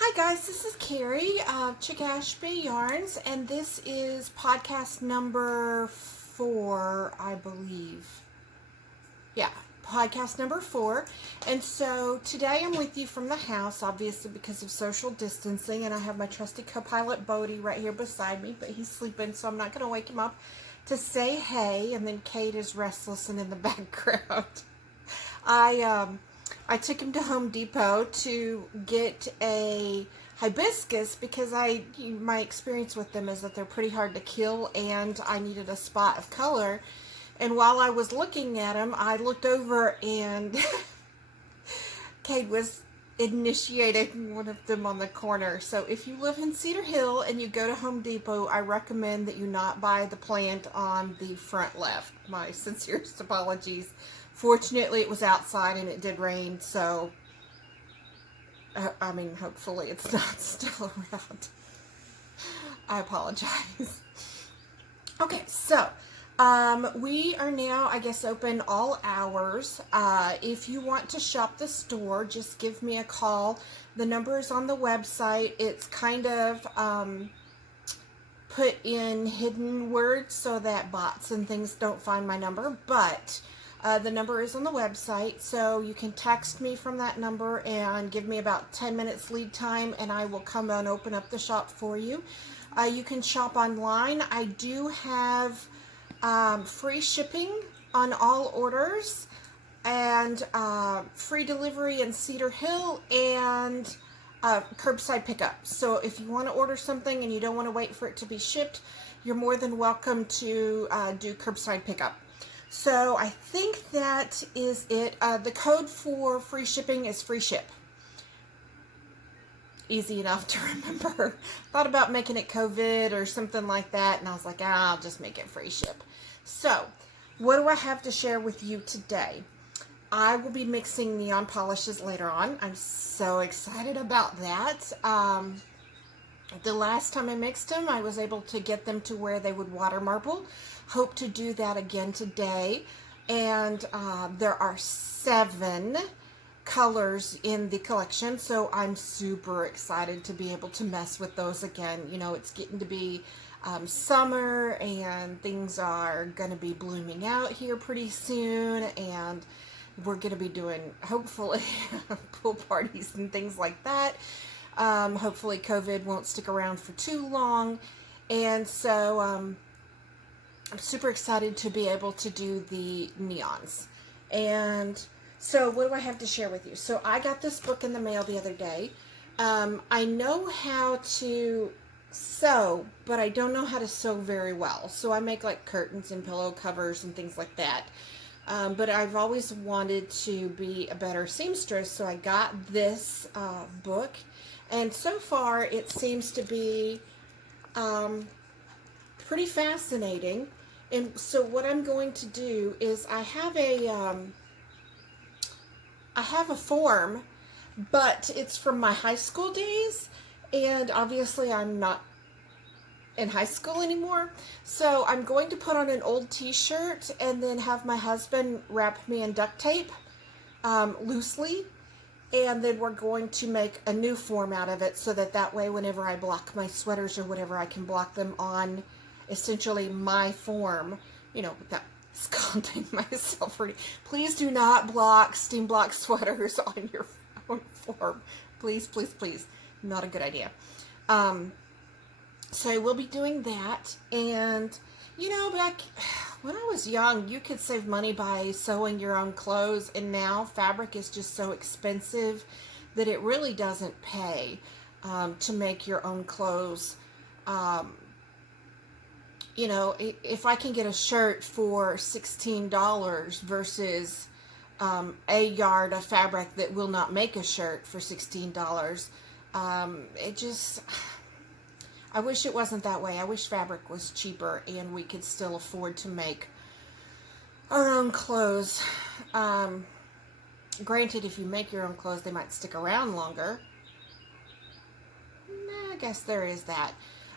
Hi guys, this is Carrie of ChickAshby Yarns, and this is podcast number 4, I believe. Yeah, podcast number 4. And so today I'm with you from the house, obviously because of social distancing, and I have my trusty co-pilot Bodie right here beside me, but he's sleeping, so I'm not going to wake him up to say hey, and then Kate is restless and in the background. I took him to Home Depot to get a hibiscus because my experience with them is that they're pretty hard to kill, and I needed a spot of color. And while I was looking at them, I looked over and Kate was initiating one of them on the corner. So if you live in Cedar Hill and you go to Home Depot, I recommend that you not buy the plant on the front left. My sincerest apologies. Fortunately, it was outside and it did rain, so hopefully it's not still around. I apologize. Okay, so we are now, I guess, open all hours. If you want to shop the store, just give me a call. The number is on the website. It's kind of put in hidden words so that bots and things don't find my number, but the number is on the website, so you can text me from that number and give me about 10 minutes lead time, and I will come and open up the shop for you. You can shop online. I do have free shipping on all orders, and free delivery in Cedar Hill, and curbside pickup. So if you want to order something and you don't want to wait for it to be shipped, you're more than welcome to do curbside pickup. So I think that is it. The code for free shipping is free ship. Easy enough to remember. Thought about making it COVID or something like that, and I was like, I'll just make it free ship. So, what do I have to share with you today? I will be mixing neon polishes later on. I'm so excited about that. The last time I mixed them, I was able to get them to where they would water marble. Hope to do that again today. And there are 7 colors in the collection, so I'm super excited to be able to mess with those again. You know, it's getting to be summer, and things are going to be blooming out here pretty soon, and we're going to be doing, hopefully, pool parties and things like that. Hopefully COVID won't stick around for too long, and so I'm super excited to be able to do the neons. And so what do I have to share with you? So I got this book in the mail the other day. I know how to sew, but I don't know how to sew very well. So I make like curtains and pillow covers and things like that. But I've always wanted to be a better seamstress, so I got this book. And so far it seems to be pretty fascinating. And so what I'm going to do is I have a form, but it's from my high school days, and obviously I'm not in high school anymore, so I'm going to put on an old t-shirt and then have my husband wrap me in duct tape loosely, and then we're going to make a new form out of it so that way whenever I block my sweaters or whatever, I can block them on essentially my form, you know, without scalding myself. Please do not block steam block sweaters on your own form. Please, please, please. Not a good idea. So I will be doing that. And, you know, back when I was young, you could save money by sewing your own clothes. And now fabric is just so expensive that it really doesn't pay to make your own clothes. You know, if I can get a shirt for $16 versus a yard of fabric that will not make a shirt for $16, it just, I wish it wasn't that way. I wish fabric was cheaper and we could still afford to make our own clothes. Granted, if you make your own clothes, they might stick around longer. I guess there is that.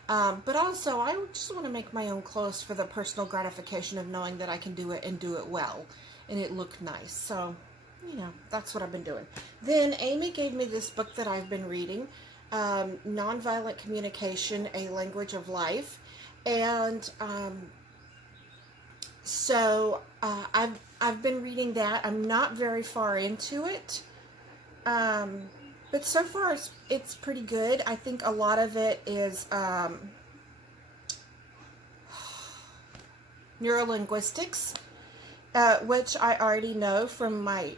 But also, I just want to make my own clothes for the personal gratification of knowing that I can do it and do it well. And it looked nice. So, you know, that's what I've been doing. Then Amy gave me this book that I've been reading. Nonviolent Communication, A Language of Life. And I've been reading that. I'm not very far into it. But so far it's pretty good. I think a lot of it is neurolinguistics, which I already know from my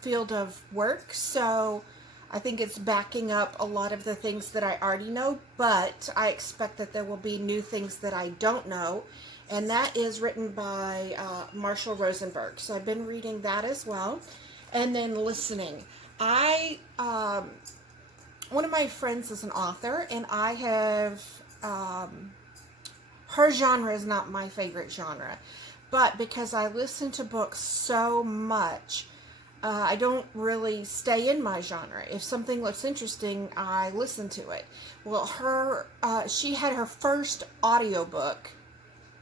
field of work. So I think it's backing up a lot of the things that I already know, but I expect that there will be new things that I don't know. And that is written by Marshall Rosenberg. So I've been reading that as well. And then listening. One of my friends is an author, and I have, her genre is not my favorite genre. But because I listen to books so much, I don't really stay in my genre. If something looks interesting, I listen to it. Well, she had her first audiobook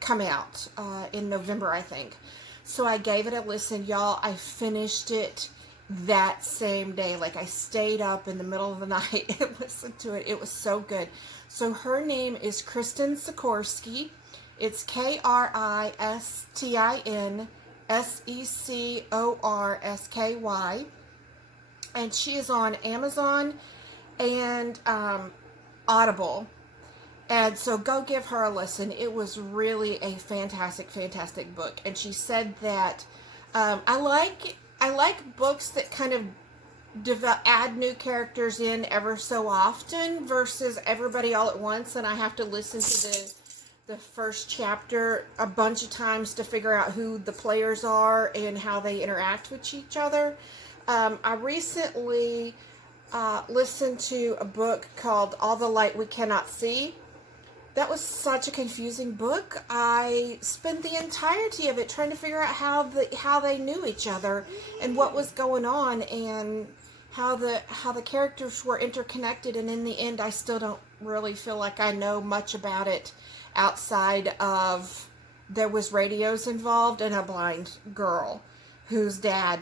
come out in November, I think. So I gave it a listen. Y'all, I finished it that same day. Like, I stayed up in the middle of the night and listened to it. It was so good. So her name is Kristen Sikorsky. It's KristinSekorsky. And she is on Amazon and Audible. And so go give her a listen. It was really a fantastic, fantastic book. And she said that I like books that kind of add new characters in ever so often versus everybody all at once, and I have to listen to the first chapter a bunch of times to figure out who the players are and how they interact with each other. I recently listened to a book called All the Light We Cannot See. That was such a confusing book. I spent the entirety of it trying to figure out how they knew each other and what was going on and how the characters were interconnected. And in the end, I still don't really feel like I know much about it outside of there was radios involved and a blind girl whose dad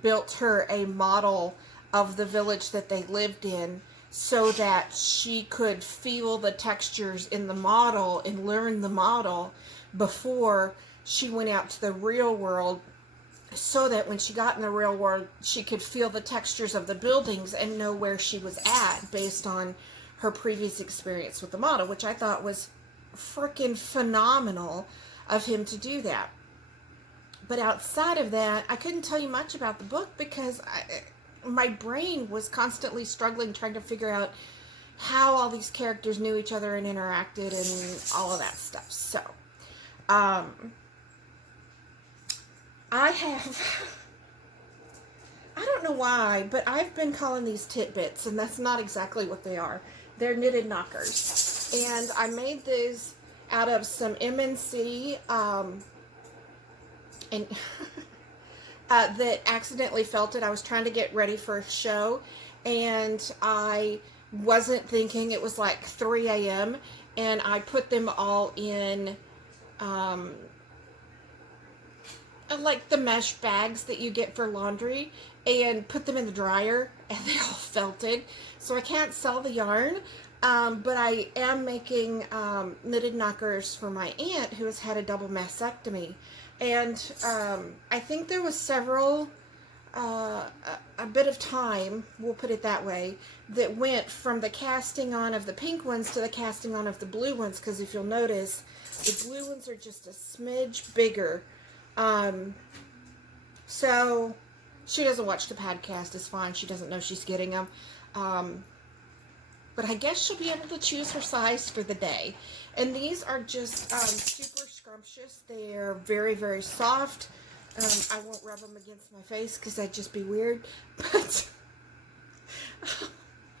built her a model of the village that they lived in, so that she could feel the textures in the model and learn the model before she went out to the real world, so that when she got in the real world, she could feel the textures of the buildings and know where she was at based on her previous experience with the model, which I thought was freaking phenomenal of him to do that. But outside of that, I couldn't tell you much about the book because my brain was constantly struggling trying to figure out how all these characters knew each other and interacted and all of that stuff. So, I don't know why, but I've been calling these tidbits, and that's not exactly what they are. They're knitted knockers. And I made these out of some MNC, and that accidentally felted. I was trying to get ready for a show, and I wasn't thinking. It was like 3 a.m., and I put them all in like the mesh bags that you get for laundry, and put them in the dryer, and they all felted. So I can't sell the yarn, but I am making knitted knockers for my aunt who has had a double mastectomy. And I think there was a bit of time, we'll put it that way, that went from the casting on of the pink ones to the casting on of the blue ones, because if you'll notice, the blue ones are just a smidge bigger. So she doesn't watch the podcast, it's fine, she doesn't know she's getting them. But I guess she'll be able to choose her size for the day. And these are just super scrumptious. They're very, very soft. I won't rub them against my face because that'd just be weird. But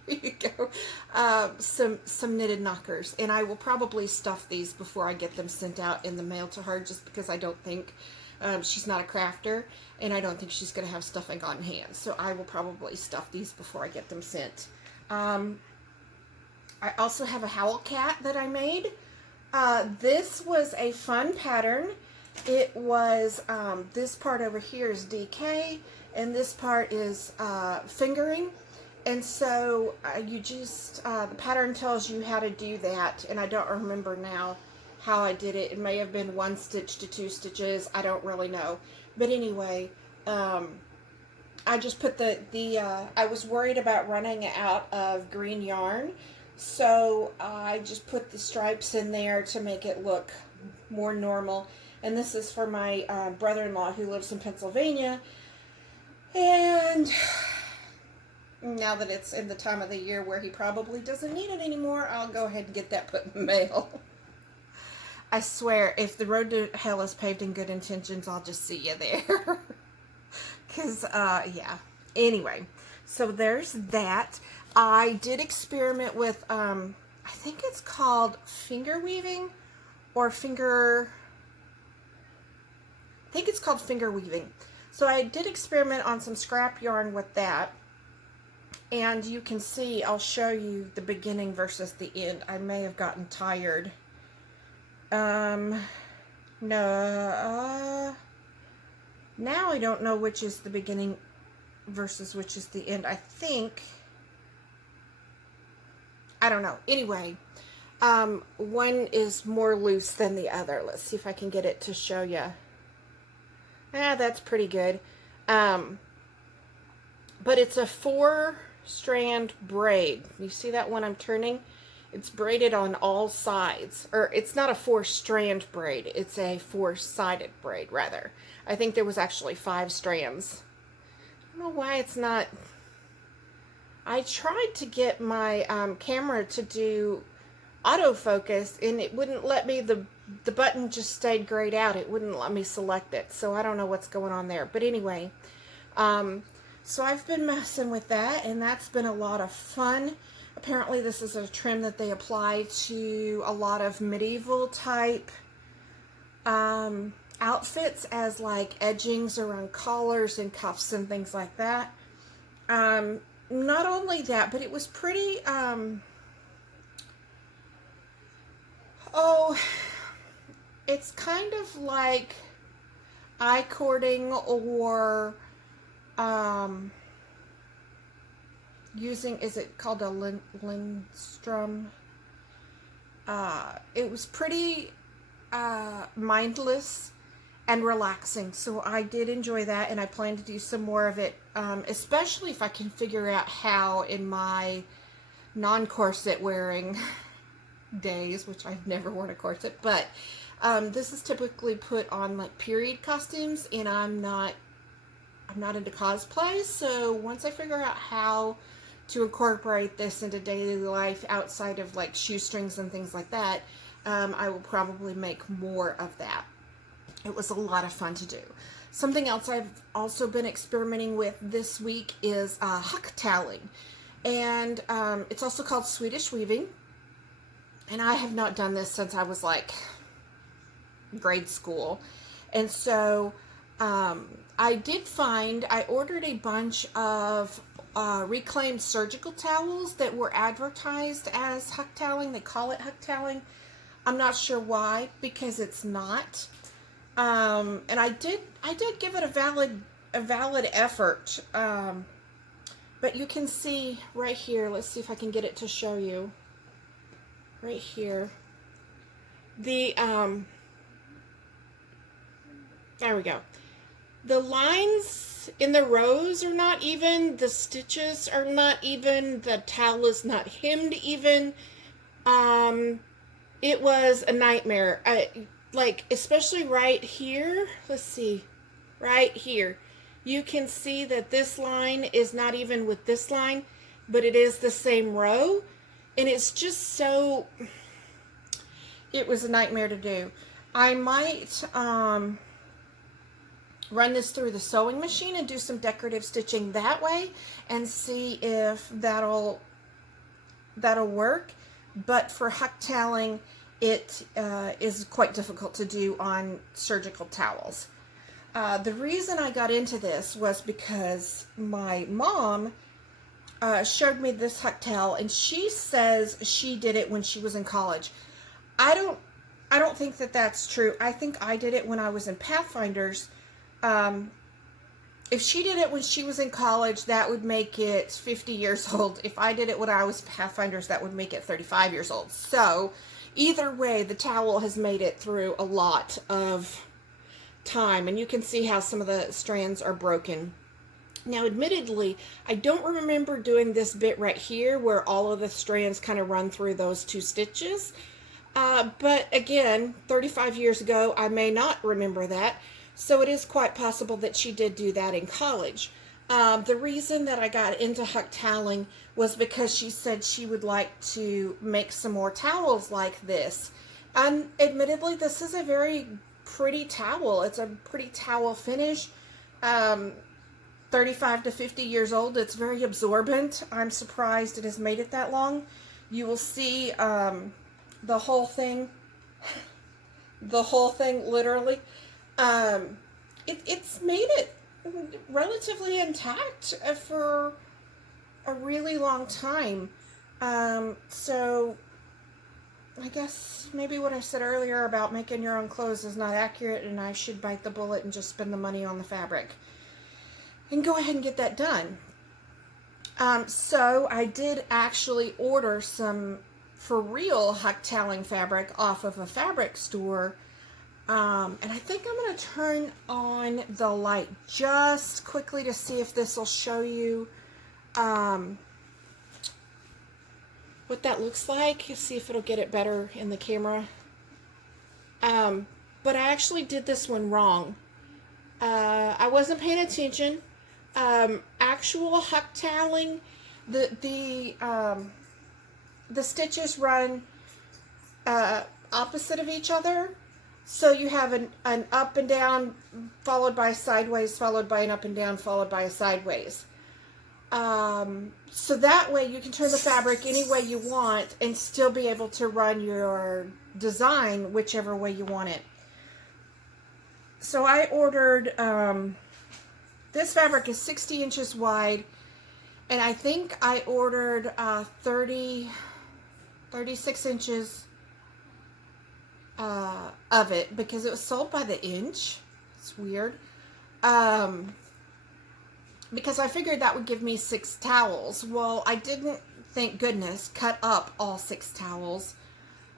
here you go. Some knitted knockers. And I will probably stuff these before I get them sent out in the mail to her, just because I don't think she's not a crafter, and I don't think she's going to have stuffing on hand. So I will probably stuff these before I get them sent. I also have a howl cat that I made. This was a fun pattern. It was, this part over here is DK, and this part is fingering. And so you just, the pattern tells you how to do that. And I don't remember now how I did it. It may have been 1 stitch to 2 stitches. I don't really know. But anyway, I just put I was worried about running out of green yarn. So I just put the stripes in there to make it look more normal. And this is for my brother-in-law who lives in Pennsylvania. And now that it's in the time of the year where he probably doesn't need it anymore, I'll go ahead and get that put in the mail. I swear, if the road to hell is paved in good intentions, I'll just see you there. Because, yeah. Anyway, so there's that. I did experiment with, I think it's called finger weaving or I think it's called finger weaving. So I did experiment on some scrap yarn with that. And you can see, I'll show you the beginning versus the end. I may have gotten tired. No. Now I don't know which is the beginning versus which is the end. I think, I don't know. Anyway, one is more loose than the other. Let's see if I can get it to show you. That's pretty good. But it's a 4-strand braid. You see that one I'm turning? It's braided on all sides. Or it's not a 4-strand braid. It's a 4-sided braid, rather. I think there was actually 5 strands. I don't know why it's not... I tried to get my camera to do autofocus, and it wouldn't let me. The button just stayed grayed out. It wouldn't let me select it. So I don't know what's going on there. But anyway... so I've been messing with that, and that's been a lot of fun. Apparently this is a trim that they apply to a lot of medieval type outfits as like edgings around collars and cuffs and things like that. Not only that, but it was pretty, it's kind of like I-cording or using, is it called a Lindstrom? It was pretty mindless and relaxing, so I did enjoy that, and I plan to do some more of it, especially if I can figure out how in my non-corset wearing days, which I've never worn a corset, but this is typically put on like period costumes, and I'm not into cosplay, so once I figure out how to incorporate this into daily life outside of like shoestrings and things like that, I will probably make more of that. It was a lot of fun to do. Something else I've also been experimenting with this week is huck toweling, and it's also called Swedish weaving, and I have not done this since I was like grade school, and so I did find, I ordered a bunch of reclaimed surgical towels that were advertised as huck toweling. They call it huck toweling. I'm not sure why, because it's not. And I did give it a valid effort. But you can see right here, let's see if I can get it to show you. Right here. The, there we go. The lines in the rows are not even, the stitches are not even, the towel is not hemmed even. It was a nightmare. Like, especially right here, let's see, right here. You can see that this line is not even with this line, but it is the same row. And it's just so, it was a nightmare to do. I might, run this through the sewing machine and do some decorative stitching that way and see if that'll work. But for huck toweling, it is quite difficult to do on surgical towels. The reason I got into this was because my mom showed me this huck towel, and she says she did it when she was in college. I don't think that that's true. I think I did it when I was in Pathfinders. if she did it when she was in college, that would make it 50 years old. If I did it when I was Pathfinders, that would make it 35 years old. So either way, the towel has made it through a lot of time, and you can see how some of the strands are broken. Now, admittedly, I don't remember doing this bit right here where all of the strands kind of run through those 2 stitches. But again, 35 years ago, I may not remember that. So it is quite possible that she did do that in college. The reason that I got into huck toweling was because she said she would like to make some more towels like this. And admittedly, this is a very pretty towel. It's a pretty towel finish. 35 to 50 years old. It's very absorbent. I'm surprised it has made it that long. You will see the whole thing literally. It's made it relatively intact for a really long time. So I guess maybe what I said earlier about making your own clothes is not accurate, and I should bite the bullet and just spend the money on the fabric and go ahead and get that done. So I did actually order some for real huck toweling fabric off of a fabric store. And I think I'm going to turn on the light just quickly to see if this will show you what that looks like. See if it'll get it better in the camera. But I actually did this one wrong. I wasn't paying attention. Actual huck toweling, the stitches run opposite of each other. So you have an up and down, followed by sideways, followed by an up and down, followed by a sideways. So that way you can turn the fabric any way you want and still be able to run your design whichever way you want it. So I ordered, this fabric is 60 inches wide, and I think I ordered 36 inches of it because it was sold by the inch. It's weird. Because I figured that would give me 6 towels. Well, I didn't, thank goodness, cut up all 6 towels.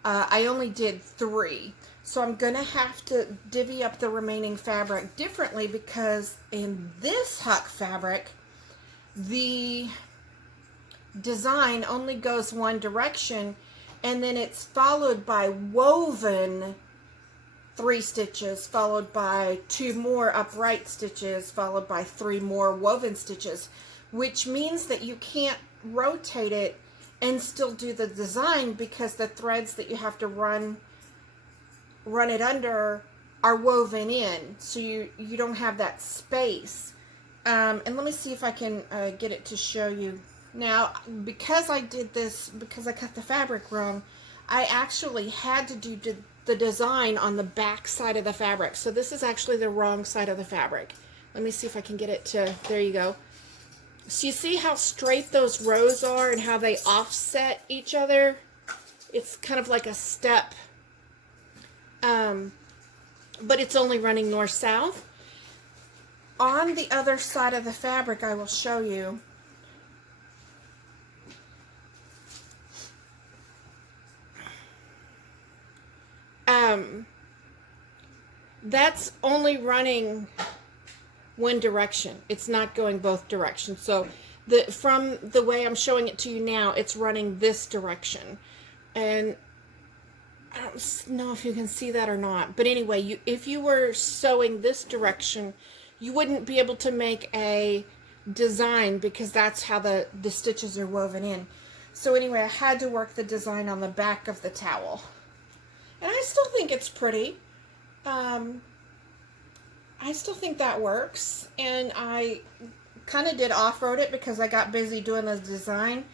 I only did 3. So I'm going to have to divvy up the remaining fabric differently because in this huck fabric, the design only goes one direction, and then it's followed by woven 3 stitches, followed by 2 more upright stitches, followed by 3 more woven stitches, which means that you can't rotate it and still do the design because the threads that you have to run it under are woven in, so you don't have that space. And let me see if I can get it to show you. Now, because I did this, because I cut the fabric wrong, I actually had to do the design on the back side of the fabric. So this is actually the wrong side of the fabric. Let me see if I can get it to, there you go. So you see how straight those rows are and how they offset each other? It's kind of like a step. But it's only running north-south. On the other side of the fabric, I will show you. That's only running one direction. It's not going both directions. So from the way I'm showing it to you now, it's running this direction. And I don't know if you can see that or not. But anyway, if you were sewing this direction, you wouldn't be able to make a design because that's how the stitches are woven in. So anyway, I had to work the design on the back of the towel. And I still think it's pretty. I still think that works. And I kind of did off-road it because I got busy doing the design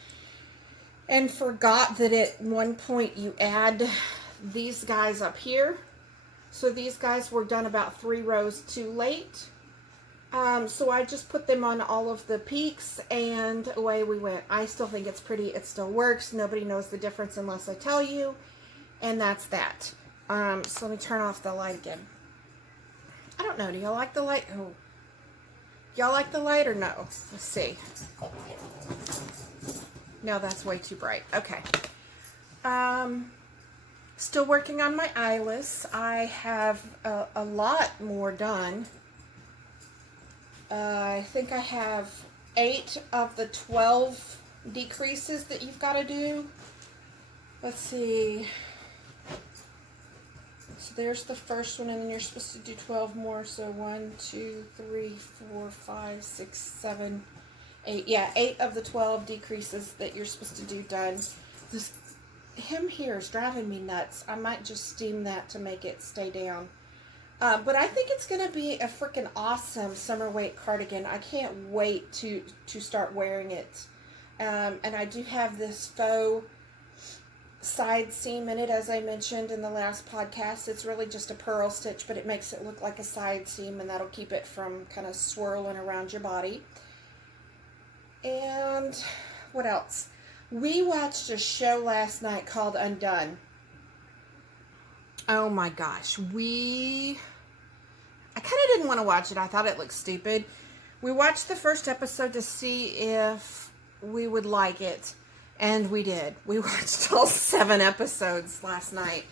and forgot that at one point you add these guys up here. So these guys were done about 3 rows too late. So I just put them on all of the peaks and away we went. I still think it's pretty. It still works. Nobody knows the difference unless I tell you. And that's that. So let me turn off the light again. I don't know. Do y'all like the light? Oh. Y'all like the light or no? Let's see. No, that's way too bright. Okay. Still working on my eyeless. I have a lot more done. I think I have 8 of the 12 decreases that you've got to do. Let's see. So there's the first one, and then you're supposed to do 12 more. So 1, 2, 3, 4, 5, 6, 7, 8. Yeah, 8 of the 12 decreases that you're supposed to do done. This hem here is driving me nuts. I might just steam that to make it stay down. But I think it's going to be a freaking awesome summer weight cardigan. I can't wait to start wearing it. And I do have this faux side seam in it, as I mentioned in the last podcast. It's really just a purl stitch, but it makes it look like a side seam, and that'll keep it from kind of swirling around your body. And what else? We watched a show last night called Undone. Oh my gosh. I kind of didn't want to watch it. I thought it looked stupid. We watched the first episode to see if we would like it. And we did. We watched all 7 episodes last night.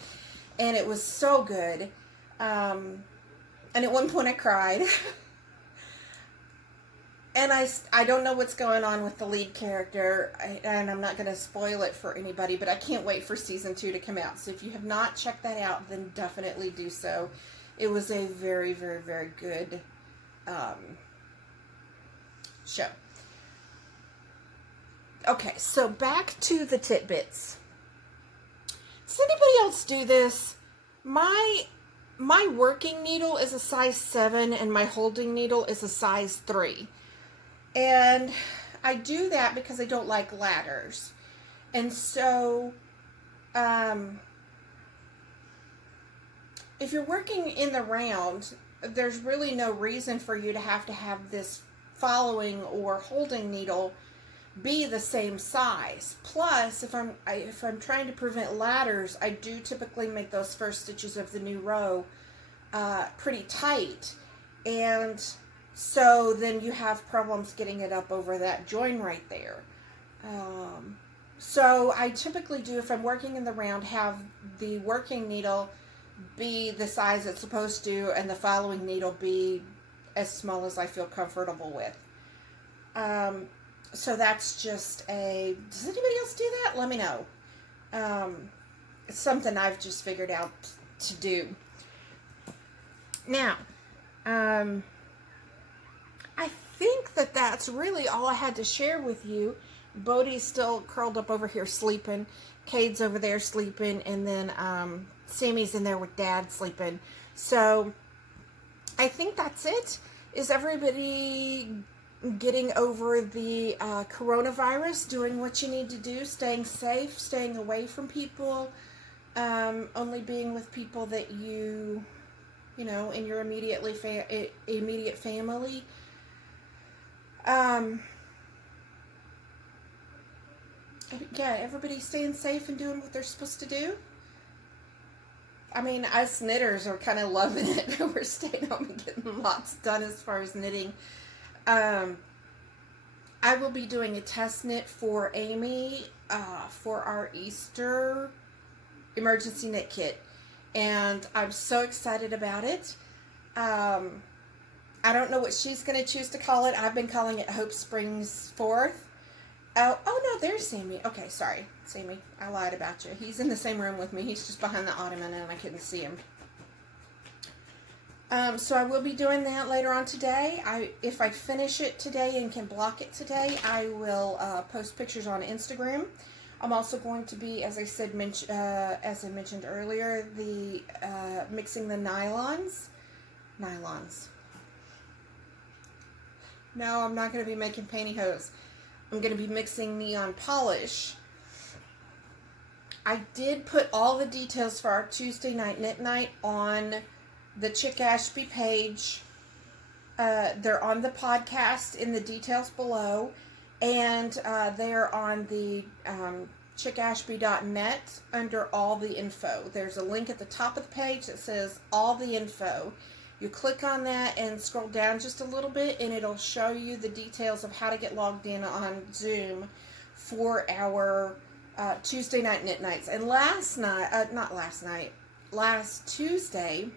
And it was so good. And at one point I cried. And I don't know what's going on with the lead character, and I'm not going to spoil it for anybody, but I can't wait for season 2 to come out. So if you have not checked that out, then definitely do so. It was a very, very, very good show. Okay, so back to the tidbits. Does anybody else do this? My working needle is a size 7, and my holding needle is a size 3. And I do that because I don't like ladders. And so, if you're working in the round, there's really no reason for you to have this following or holding needle be the same size. Plus, if I'm trying to prevent ladders, I do typically make those first stitches of the new row pretty tight. And so then you have problems getting it up over that join right there. So I typically do, if I'm working in the round, have the working needle be the size it's supposed to, and the following needle be as small as I feel comfortable with. So that's just does anybody else do that? Let me know. It's something I've just figured out to do. Now, I think that's really all I had to share with you. Bodie's still curled up over here sleeping. Cade's over there sleeping. And then Sammy's in there with Dad sleeping. So I think that's it. Is everybody getting over the coronavirus, doing what you need to do, staying safe, staying away from people, only being with people that you know, in your immediate family? Yeah, everybody's staying safe and doing what they're supposed to do. I mean, us knitters are kind of loving it. We're staying home and getting lots done as far as knitting. I will be doing a test knit for Amy for our Easter emergency knit kit. And I'm so excited about it. I don't know what she's going to choose to call it. I've been calling it Hope Springs Forth. Oh no, there's Sammy. Okay, sorry, Sammy. I lied about you. He's in the same room with me. He's just behind the ottoman and I couldn't see him. So I will be doing that later on today. If I finish it today and can block it today, I will post pictures on Instagram. I'm also going to be, as I mentioned earlier, mixing the nylons. No, I'm not going to be making pantyhose. I'm going to be mixing neon polish. I did put all the details for our Tuesday night knit night on the Chick Ashby page. They're on the podcast in the details below. And they're on the chickashby.net under all the info. There's a link at the top of the page that says all the info. You click on that and scroll down just a little bit, and it'll show you the details of how to get logged in on Zoom for our Tuesday night knit nights. And last Tuesday,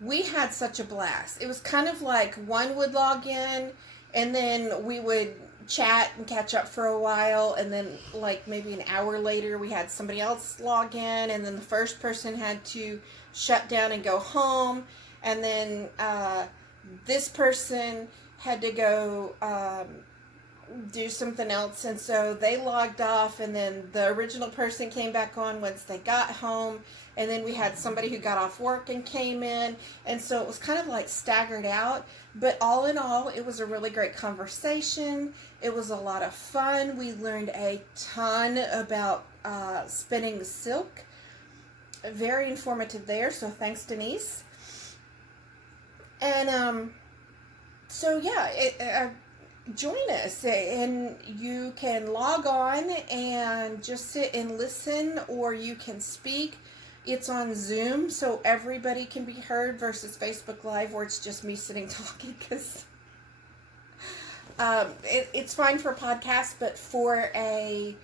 we had such a blast. It was kind of like one would log in, and then we would chat and catch up for a while, and then like maybe an hour later we had somebody else log in, and then the first person had to shut down and go home, and then this person had to go do something else, and so they logged off, and then the original person came back on once they got home, and then we had somebody who got off work and came in, and so it was kind of like staggered out. But all in all, it was a really great conversation. It was a lot of fun. We learned a ton about spinning silk. Very informative there, so thanks, Denise. And so yeah, join us, and you can log on and just sit and listen, or you can speak. It's on Zoom, so everybody can be heard, versus Facebook Live, where it's just me sitting talking, because it's fine for a podcast, but for a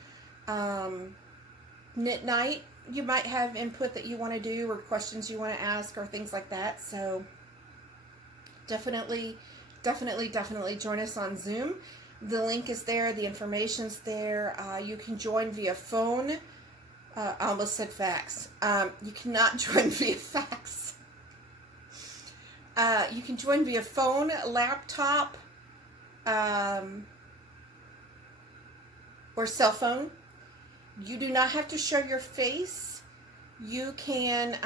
knit night, you might have input that you want to do, or questions you want to ask, or things like that. So definitely join us on Zoom. The link is there. The information's there. You can join via phone. I almost said fax. You cannot join via fax. You can join via phone, laptop, or cell phone. You do not have to show your face. You can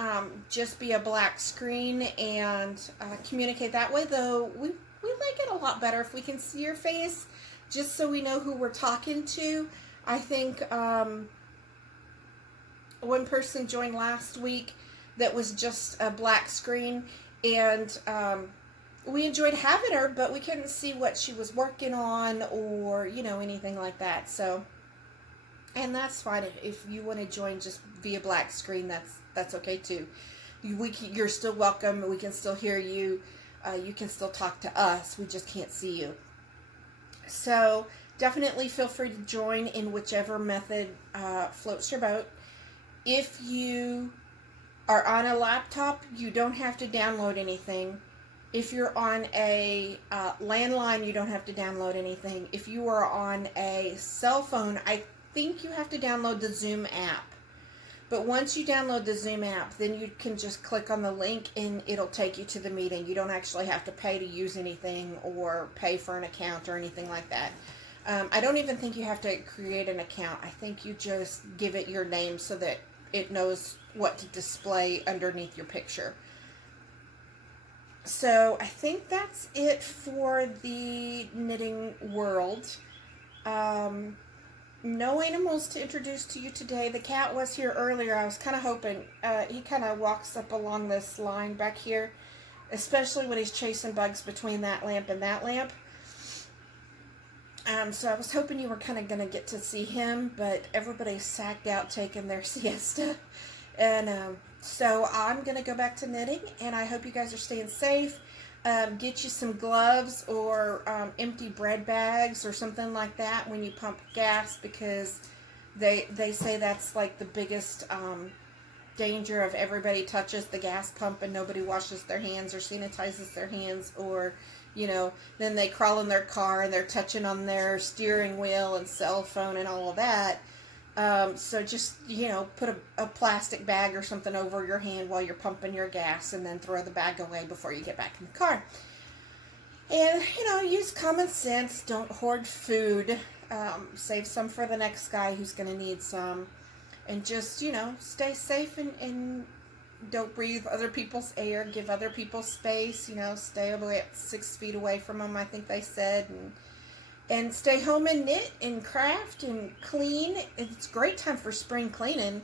just be a black screen and communicate that way, though we like it a lot better if we can see your face, just so we know who we're talking to. I think one person joined last week that was just a black screen, and we enjoyed having her, but we couldn't see what she was working on, or anything like that. So, and that's fine. If you want to join just via black screen, that's okay too. You're still welcome. We can still hear you. You can still talk to us. We just can't see you. So definitely feel free to join in whichever method floats your boat. If you are on a laptop, you don't have to download anything. If you're on a landline, you don't have to download anything. If you are on a cell phone, I think you have to download the Zoom app. But once you download the Zoom app, then you can just click on the link and it'll take you to the meeting. You don't actually have to pay to use anything or pay for an account or anything like that. I don't even think you have to create an account. I think you just give it your name so that it knows what to display underneath your picture. So I think that's it for the knitting world. No animals to introduce to you today. The cat was here earlier. I was kind of hoping. He kind of walks up along this line back here, especially when he's chasing bugs between that lamp and that lamp. So I was hoping you were kind of going to get to see him, but everybody's sacked out taking their siesta. And so I'm going to go back to knitting, and I hope you guys are staying safe. Get you some gloves or empty bread bags or something like that when you pump gas, because they say that's like the biggest danger of everybody touches the gas pump and nobody washes their hands or sanitizes their hands, or then they crawl in their car and they're touching on their steering wheel and cell phone and all of that. So just, put a plastic bag or something over your hand while you're pumping your gas, and then throw the bag away before you get back in the car. And, use common sense. Don't hoard food. Save some for the next guy who's going to need some. And just, stay safe and don't breathe other people's air. Give other people space. Stay away 6 feet away from them, I think they said. And stay home and knit and craft and clean. It's a great time for spring cleaning.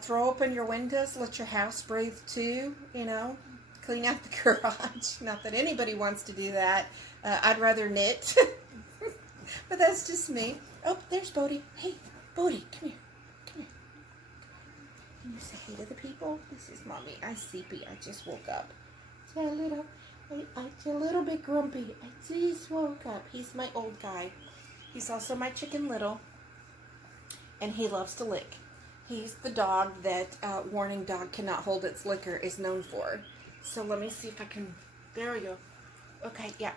Throw open your windows. Let your house breathe too. Clean out the garage. Not that anybody wants to do that. I'd rather knit. But that's just me. Oh, there's Bodie. Hey, Bodie, come here. Come here. Can you say hey to the people? This is Mommy. I sleepy. I just woke up. I'm a little bit grumpy. I just woke up. He's my old guy. He's also my Chicken Little. And he loves to lick. He's the dog that Warning Dog Cannot Hold Its Liquor is known for. So let me see if I can... There we go. Okay, yeah.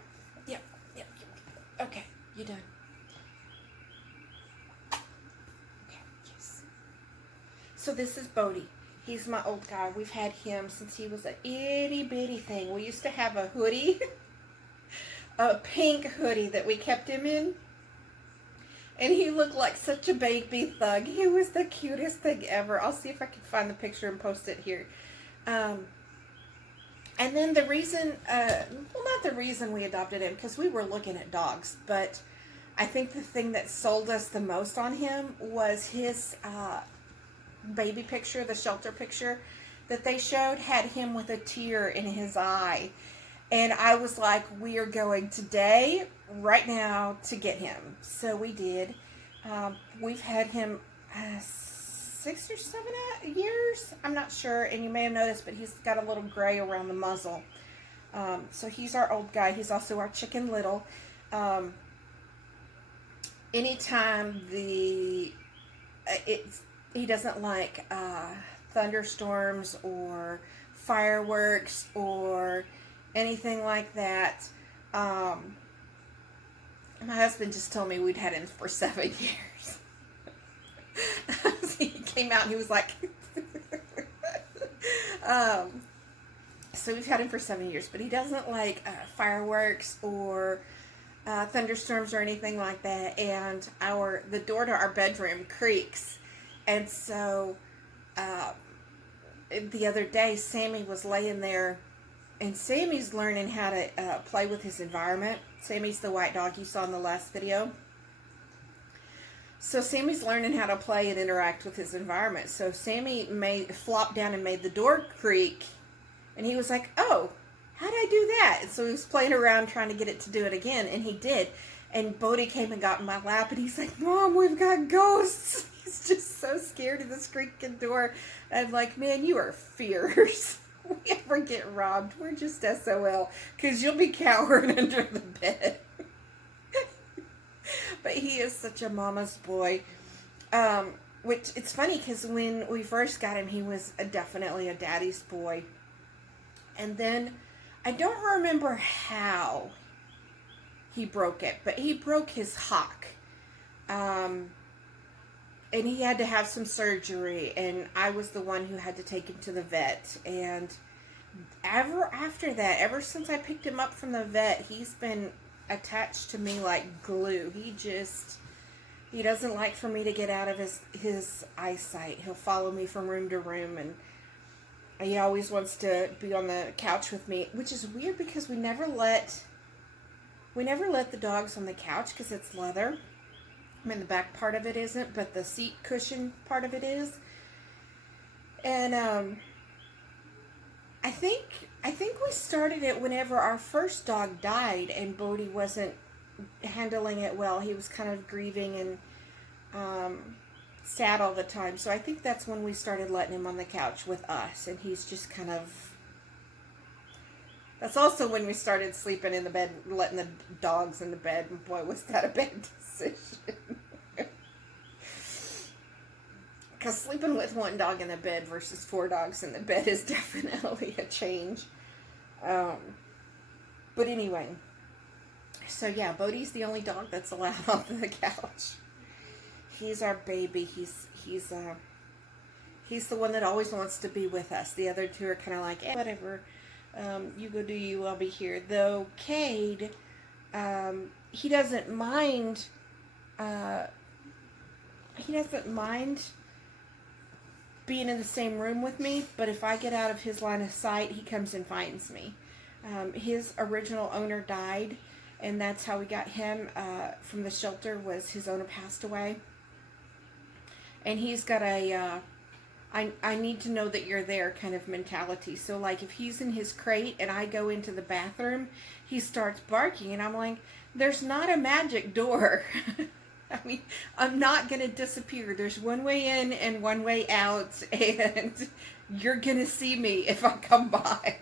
Okay, you done. Okay, yes. So this is Bodie. He's my old guy. We've had him since he was an itty bitty thing. We used to have a hoodie, a pink hoodie that we kept him in. And he looked like such a baby thug. He was the cutest thing ever. I'll see if I can find the picture and post it here. And then the reason, well, not the reason we adopted him, because we were looking at dogs, but I think the thing that sold us the most on him was his baby picture, the shelter picture that they showed, had him with a tear in his eye. And I was like, we are going today, right now, to get him. So we did. We've had him 6 or 7 years. I'm not sure. And you may have noticed, but he's got a little gray around the muzzle. So he's our old guy. He's also our Chicken Little. Anytime he doesn't like thunderstorms or fireworks or anything like that. My husband just told me we'd had him for 7 years. He came out and he was like, so we've had him for 7 years, but he doesn't like fireworks or thunderstorms or anything like that. And the door to our bedroom creaks. And so the other day, Sammy was laying there, and Sammy's learning how to play with his environment. Sammy's the white dog you saw in the last video. So Sammy's learning how to play and interact with his environment. So Sammy flopped down and made the door creak. And he was like, oh, how did I do that? And so he was playing around trying to get it to do it again. And he did. And Bodie came and got in my lap. And he's like, Mom, we've got ghosts. He's just so scared of this creaking door. And I'm like, man, you are fierce. We ever get robbed, we're just SOL. Because you'll be cowering under the bed. But he is such a mama's boy. Which, it's funny because when we first got him, he was definitely a daddy's boy. And then, I don't remember how he broke it, but he broke his hock. And he had to have some surgery, and I was the one who had to take him to the vet. And after that, ever since I picked him up from the vet, he's been attached to me like glue. He doesn't like for me to get out of his eyesight. He'll follow me from room to room, and he always wants to be on the couch with me, which is weird because we never let the dogs on the couch because it's leather. I mean, the back part of it isn't, but the seat cushion part of it is. And I think we started it whenever our first dog died and Bodie wasn't handling it well. He was kind of grieving and sad all the time. So I think that's when we started letting him on the couch with us. And he's just kind of... That's also when we started sleeping in the bed, letting the dogs in the bed. And boy, was that a bad decision. Because sleeping with one dog in the bed versus 4 dogs in the bed is definitely a change. But anyway. So yeah, Bodie's the only dog that's allowed on the couch. He's our baby. He's the one that always wants to be with us. The other two are kind of like, whatever. You go do you, I'll be here. Though Cade, he doesn't mind, being in the same room with me, but if I get out of his line of sight, he comes and finds me. His original owner died, and that's how we got him from the shelter, was his owner passed away. And he's got a, I need to know that you're there kind of mentality. So like if he's in his crate and I go into the bathroom, he starts barking and I'm like, there's not a magic door. I mean, I'm not going to disappear. There's one way in and one way out, and you're going to see me if I come by.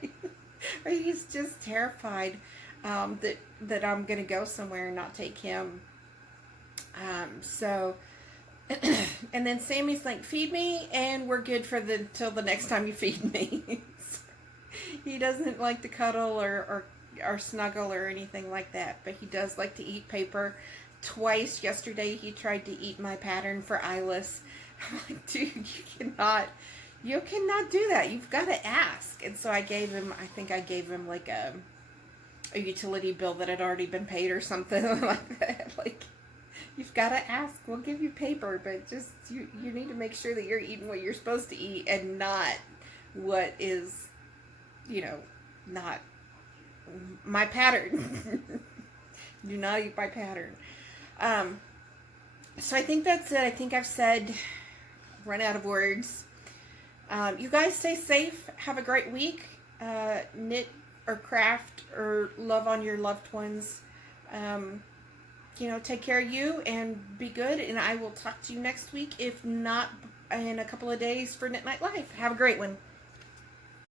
He's just terrified that I'm going to go somewhere and not take him. So, and then Sammy's like, feed me, and we're good for till the next time you feed me. He doesn't like to cuddle or snuggle or anything like that, but he does like to eat paper. Twice yesterday he tried to eat my pattern for eyeless. I'm like, dude, you cannot do that. You've got to ask. And so I think I gave him like a utility bill that had already been paid or something like that. Like, you've got to ask. We'll give you paper, but just you need to make sure that you're eating what you're supposed to eat and not what is, not my pattern. Do not eat my pattern. So I think that's it. I think I've run out of words. You guys stay safe. Have a great week. Knit or craft or love on your loved ones. Take care of you and be good. And I will talk to you next week, if not in a couple of days, for Knit Night Live. Have a great one.